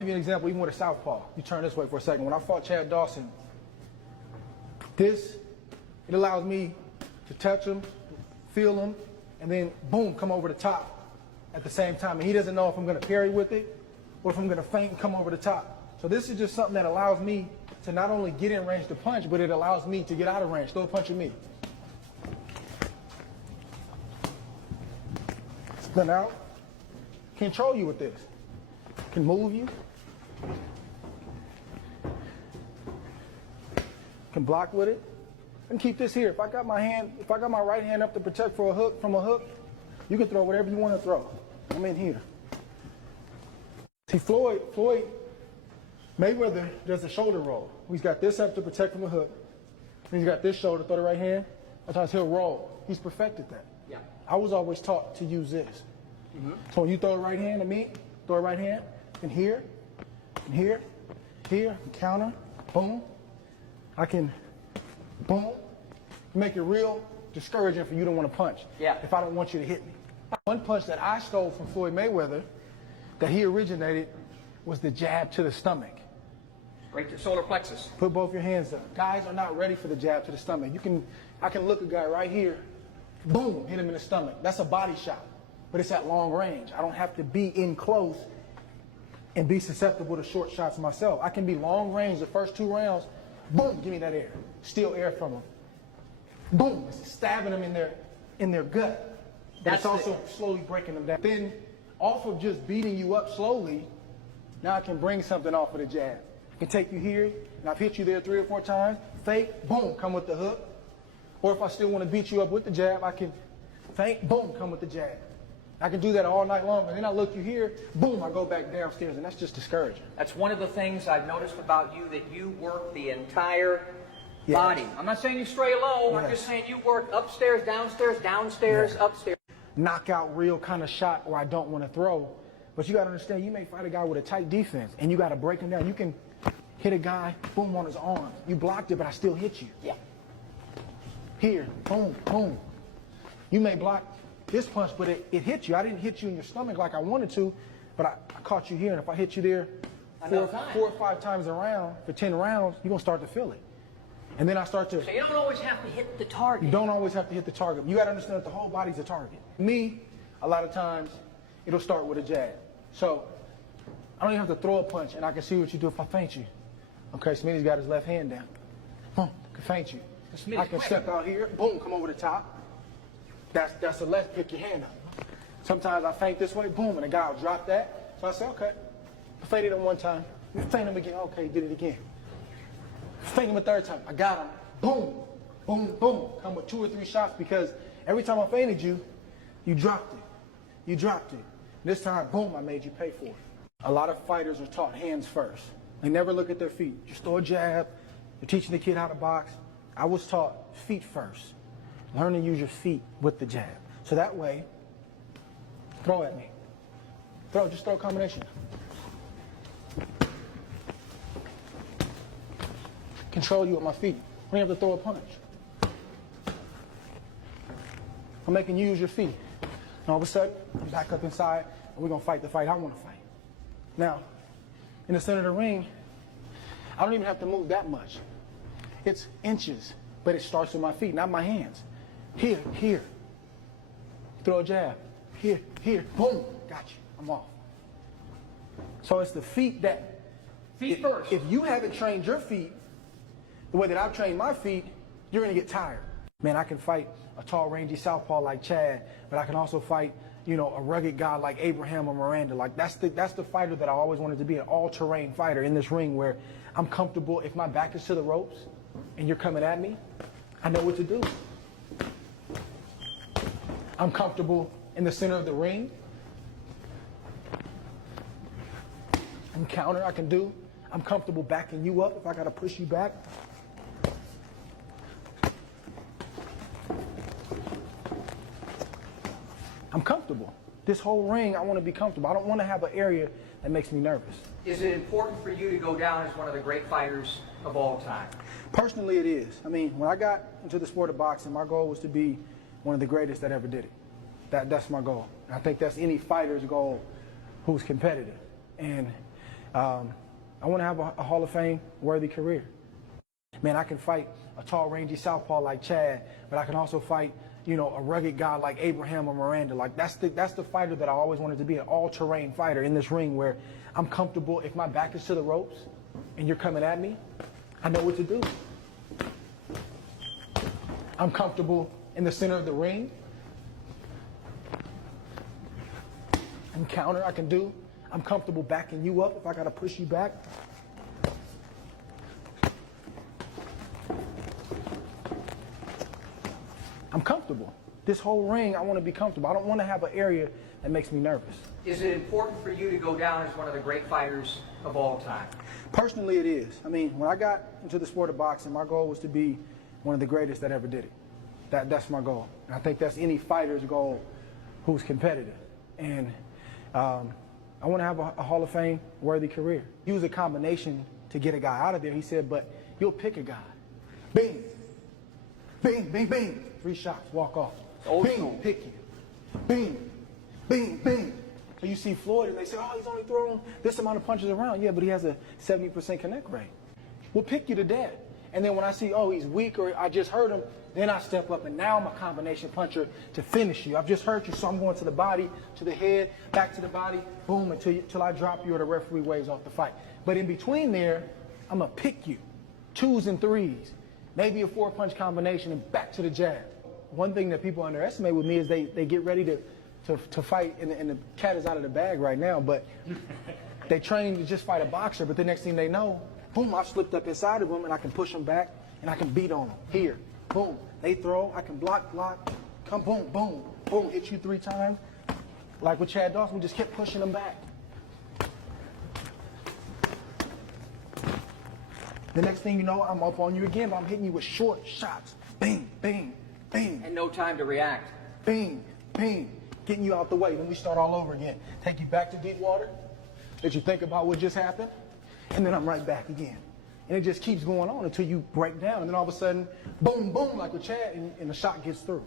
Give you an example, even with a southpaw. You turn this way for a second. When I fought Chad Dawson, it allows me to touch him, feel him, and then boom, come over the top at the same time. And he doesn't know if I'm going to parry with it or if I'm going to feint and come over the top. So this is just something that allows me to not only get in range to punch, but it allows me to get out of range. Throw a punch at me. Spin out. Control you with this. Can move you. Can block with it. And keep this here. If I got my right hand up to protect from a hook, you can throw whatever you want to throw. I'm in here. See, Floyd Mayweather does a shoulder roll. He's got this up to protect from a hook. Then he's got this shoulder, throw the right hand. Sometimes he'll roll. He's perfected that. Yeah. I was always taught to use this. Mm-hmm. So when you throw a right hand at me, throw a right hand, and here, and counter, boom. I can, boom, make it real discouraging for you to want to punch. Yeah. If I don't want you to hit me. One punch that I stole from Floyd Mayweather that he originated was the jab to the stomach. Right to solar plexus. Put both your hands up. Guys are not ready for the jab to the stomach. I can look a guy right here, boom, hit him in the stomach. That's a body shot, but it's at long range. I don't have to be in close and be susceptible to short shots myself. I can be long range the first 2 rounds, boom, give me that air. Steal air from them. Boom, it's stabbing them in their gut. That's also slowly breaking them down. Then off of just beating you up slowly, now I can bring something off of the jab. I can take you here, and I've hit you there 3 or 4 times, fake, boom, come with the hook. Or if I still want to beat you up with the jab, I can feint, boom, come with the jab. I can do that all night long, and then I look you here, boom, I go back downstairs, and that's just discouraging. That's one of the things I've noticed about you, that you work the entire body. I'm not saying you stray low, I'm just saying you work upstairs, downstairs, upstairs. Knockout real kind of shot where I don't want to throw, but you got to understand, you may fight a guy with a tight defense, and you got to break him down. You can hit a guy, boom, on his arm. You blocked it, but I still hit you. Yeah. Here, boom, boom. You may block this punch, but it hit you. I didn't hit you in your stomach like I wanted to, but I caught you here, and if I hit you there 4 or 5 times a round for 10 rounds, you're going to start to feel it. And then I start to... So you don't always have to hit the target. You don't always have to hit the target. You got to understand that the whole body's a target. Me, a lot of times, it'll start with a jab. So I don't even have to throw a punch, and I can see what you do if I feint you. Okay, Smitty's got his left hand down. Boom, can feint you. I can step out here, boom, come over the top. That's a left, pick your hand up. Sometimes I feint this way, boom, and the guy will drop that. So I say, okay, I feinted him 1 time. Feint him again, okay, did it again. Feint him a 3rd time, I got him. Boom, boom, boom. Come with 2 or 3 shots because every time I feinted you, you dropped it. You dropped it. This time, boom, I made you pay for it. A lot of fighters are taught hands first. They never look at their feet. Just throw a jab. You're teaching the kid how to box. I was taught feet first. Learn to use your feet with the jab. So that way, throw at me. Just throw a combination. Control you with my feet. I don't have to throw a punch. I'm making you use your feet. And all of a sudden, you back up inside, and we're going to fight the fight I want to fight. Now, in the center of the ring, I don't even have to move that much. It's inches, but it starts with my feet, not my hands. Here. Throw a jab. Here. Boom. Got you. I'm off. So it's the feet that... Feet first. If you haven't trained your feet the way that I've trained my feet, you're going to get tired. Man, I can fight a tall, rangy southpaw like Chad, but I can also fight, a rugged guy like Abraham or Miranda. Like that's the fighter that I always wanted to be, an all-terrain fighter in this ring where I'm comfortable. If my back is to the ropes and you're coming at me, I know what to do. I'm comfortable in the center of the ring. And counter I can do. I'm comfortable backing you up if I got to push you back. I'm comfortable. This whole ring, I want to be comfortable. I don't want to have an area that makes me nervous. Is it important for you to go down as one of the great fighters of all time? Personally, it is. I mean, when I got into the sport of boxing, my goal was to be one of the greatest that ever did it. That's my goal. And I think that's any fighter's goal who's competitive. And I want to have a Hall of Fame worthy career. Man, I can fight a tall, rangy southpaw like Chad, but I can also fight, you know, a rugged guy like Abraham or Miranda. Like that's the fighter that I always wanted to be, an all-terrain fighter in this ring where I'm comfortable. If my back is to the ropes and you're coming at me, I know what to do. I'm comfortable in the center of the ring. And counter I can do. I'm comfortable backing you up if I got to push you back. I'm comfortable. This whole ring, I want to be comfortable. I don't want to have an area that makes me nervous. Is it important for you to go down as one of the great fighters of all time? Personally, it is. I mean, when I got into the sport of boxing, my goal was to be one of the greatest that ever did it. That's my goal. And I think that's any fighter's goal who's competitive. And I want to have a Hall of Fame worthy career. Use a combination to get a guy out of there. He said, but you'll pick a guy. Bing, bing, bing, bing. 3 shots, walk off. Bing, pick you. Bing, bing, bing. So you see Floyd and they say, oh, he's only throwing this amount of punches around. Yeah, but he has a 70% connect rate. We'll pick you to death. And then when I see, oh, he's weak or I just hurt him, then I step up and now I'm a combination puncher to finish you. I've just hurt you, so I'm going to the body, to the head, back to the body, boom, until I drop you or the referee waves off the fight. But in between there, I'm going to pick you. 2s and 3s. Maybe a 4-punch combination and back to the jab. One thing that people underestimate with me is they get ready to fight and the cat is out of the bag right now, but they train to just fight a boxer, but the next thing they know, boom, I've slipped up inside of them and I can push them back and I can beat on them. Here, boom, they throw, I can block, come boom, boom, boom, hit you 3 times. Like with Chad Dawson, we just kept pushing them back. The next thing you know, I'm up on you again, but I'm hitting you with short shots. Bing, bing, bing. And no time to react. Bing, bing. Getting you out the way. Then we start all over again. Take you back to deep water. Let you think about what just happened. And then I'm right back again. And it just keeps going on until you break down. And then all of a sudden, boom, boom, like with Chad, and the shot gets through.